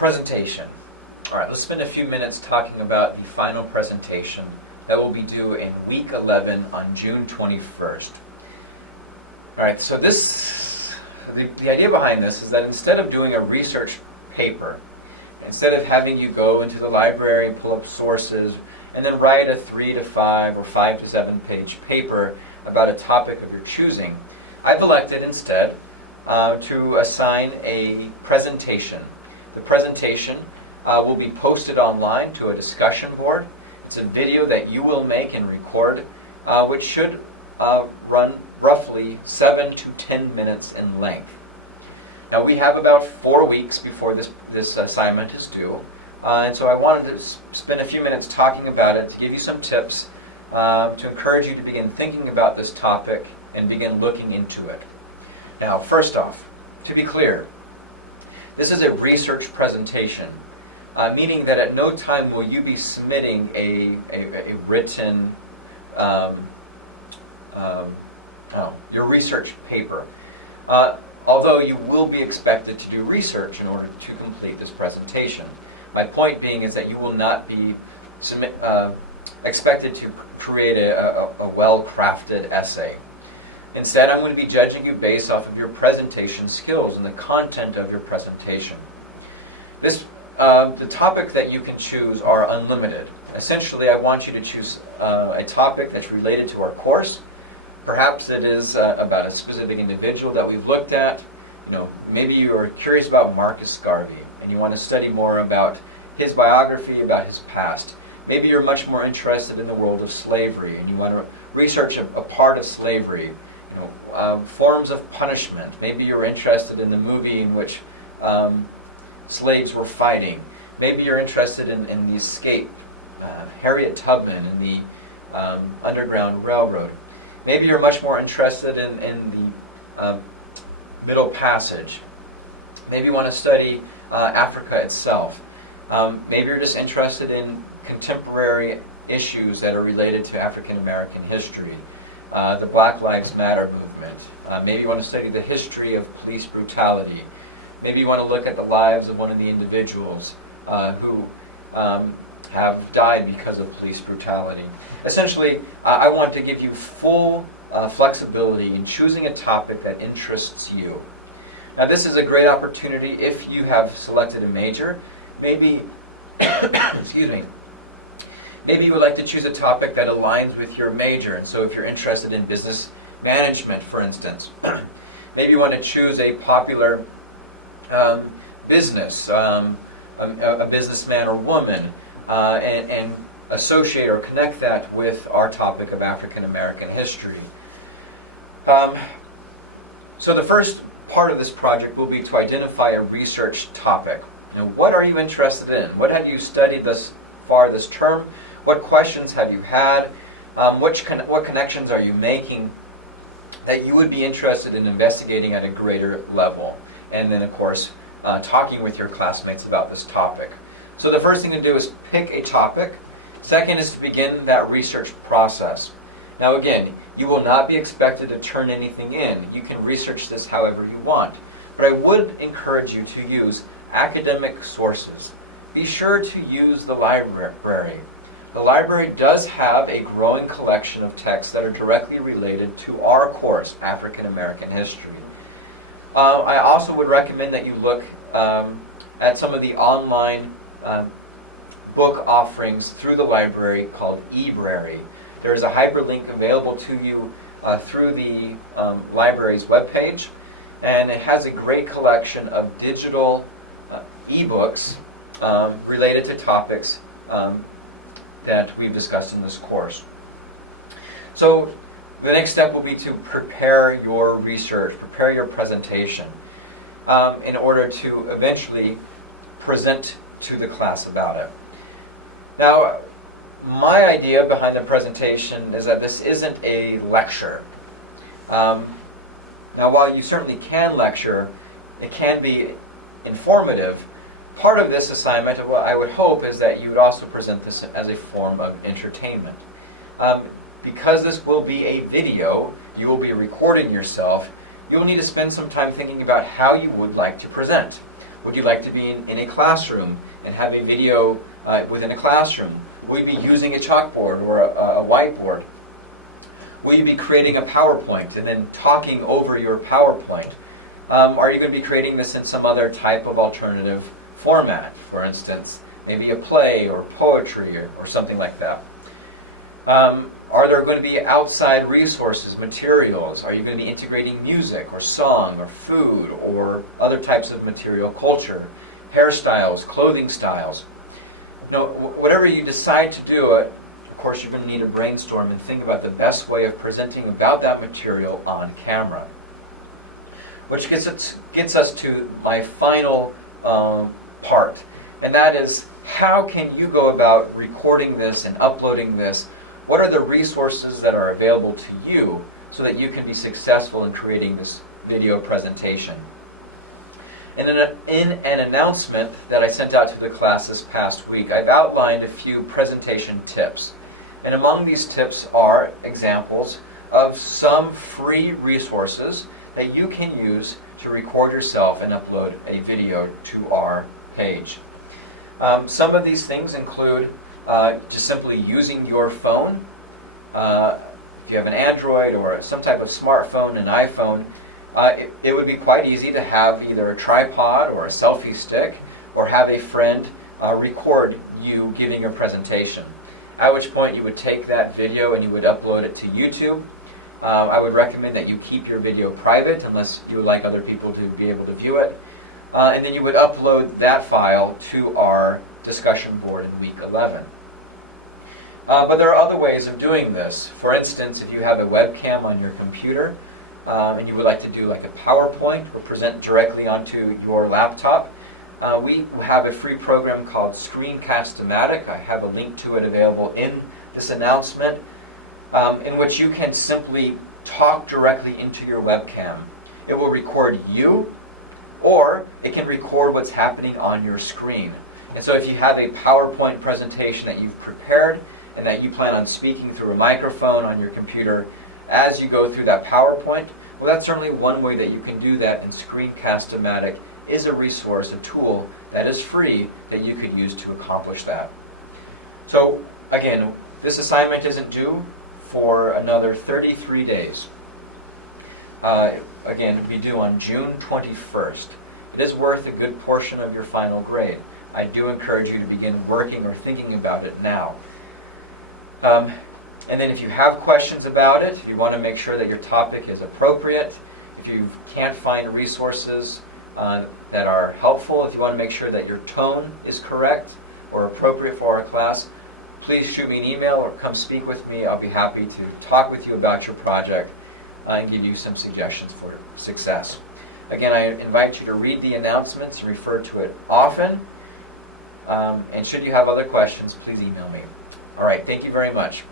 Presentation. All right, let's spend a few minutes talking about the final presentation that will be due in week 11 on June 21st. All right, so the idea behind this is that instead of doing a research paper, instead of having you go into the library, pull up sources, and then write a 3 to 5 or 5 to 7 page paper about a topic of your choosing, I've elected instead to assign a presentation. The presentation will be posted online to a discussion board. It's a video that you will make and record, which should run roughly 7 to 10 minutes in length. Now we have about 4 weeks before this assignment is due, and so I wanted to spend a few minutes talking about it to give you some tips to encourage you to begin thinking about this topic and begin looking into it. Now, first off, to be clear, this is a research presentation, meaning that at no time will you be submitting a written your research paper. Although you will be expected to do research in order to complete this presentation. My point being is that you will not be expected to create a well-crafted essay. Instead, I'm going to be judging you based off of your presentation skills and the content of your presentation. The topic that you can choose are unlimited. Essentially, I want you to choose a topic that's related to our course. Perhaps it is about a specific individual that we've looked at. Maybe you are curious about Marcus Garvey and you want to study more about his biography, about his past. Maybe you're much more interested in the world of slavery and you want to research a part of slavery. Forms of punishment. Maybe you're interested in the movie in which slaves were fighting. Maybe you're interested in the escape, Harriet Tubman and the Underground Railroad. Maybe you're much more interested in the Middle Passage. Maybe you want to study Africa itself. Maybe you're just interested in contemporary issues that are related to African American history. The Black Lives Matter movement. Maybe you want to study the history of police brutality. Maybe you want to look at the lives of one of the individuals who have died because of police brutality. Essentially, I want to give you full flexibility in choosing a topic that interests you. Now, this is a great opportunity if you have selected a major. Maybe, excuse me, maybe you would like to choose a topic that aligns with your major. And so if you're interested in business management, for instance, maybe you want to choose a popular business, a businessman or woman, and associate or connect that with our topic of African American history. So the first part of this project will be to identify a research topic. What are you interested in? What have you studied thus far this term? What questions have you had? What connections are you making that you would be interested in investigating at a greater level? And then, of course, talking with your classmates about this topic. So the first thing to do is pick a topic. Second is to begin that research process. Now again, you will not be expected to turn anything in. You can research this however you want. But I would encourage you to use academic sources. Be sure to use the library. The library does have a growing collection of texts that are directly related to our course, African American History. I also would recommend that you look at some of the online book offerings through the library called eBrary. There is a hyperlink available to you through the library's webpage, and it has a great collection of digital ebooks related to topics that we've discussed in this course. So the next step will be to prepare your research, prepare your presentation in order to eventually present to the class about it. Now, my idea behind the presentation is that this isn't a lecture. Now, while you certainly can lecture, it can be informative. Part of this assignment, what I would hope, is that you would also present this as a form of entertainment. Because this will be a video, you will be recording yourself, you will need to spend some time thinking about how you would like to present. Would you like to be in a classroom and have a video within a classroom? Will you be using a chalkboard or a whiteboard? Will you be creating a PowerPoint and then talking over your PowerPoint? Are you going to be creating this in some other type of alternative format? For instance, maybe a play or poetry or something like that. Are there going to be outside resources, materials? Are you going to be integrating music or song or food or other types of material culture, hairstyles, clothing styles? Whatever you decide to do, of course you're going to need to brainstorm and think about the best way of presenting about that material on camera. Which gets us to my final part, and that is, how can you go about recording this and uploading this? What are the resources that are available to you so that you can be successful in creating this video presentation? And in an announcement that I sent out to the class this past week, I've outlined a few presentation tips. And among these tips are examples of some free resources that you can use to record yourself and upload a video to our page. Some of these things include just simply using your phone. If you have an Android or some type of smartphone, an iPhone, it would be quite easy to have either a tripod or a selfie stick, or have a friend record you giving a presentation. At which point you would take that video and you would upload it to YouTube. I would recommend that you keep your video private unless you would like other people to be able to view it. And then you would upload that file to our discussion board in week 11. But there are other ways of doing this. For instance, if you have a webcam on your computer and you would like to do like a PowerPoint or present directly onto your laptop, we have a free program called Screencast-O-Matic. I have a link to it available in this announcement, in which you can simply talk directly into your webcam. It will record you, or it can record what's happening on your screen. And so if you have a PowerPoint presentation that you've prepared and that you plan on speaking through a microphone on your computer as you go through that PowerPoint, well, that's certainly one way that you can do that, and Screencast-O-Matic is a resource, a tool that is free that you could use to accomplish that. So again, this assignment isn't due for another 33 days. Again, it'll be due on June 21st. It is worth a good portion of your final grade. I do encourage you to begin working or thinking about it now. And then if you have questions about it, if you want to make sure that your topic is appropriate, if you can't find resources that are helpful, if you want to make sure that your tone is correct or appropriate for our class, please shoot me an email or come speak with me. I'll be happy to talk with you about your project and give you some suggestions for success. Again, I invite you to read the announcements and refer to it often. And should you have other questions, please email me. All right, thank you very much.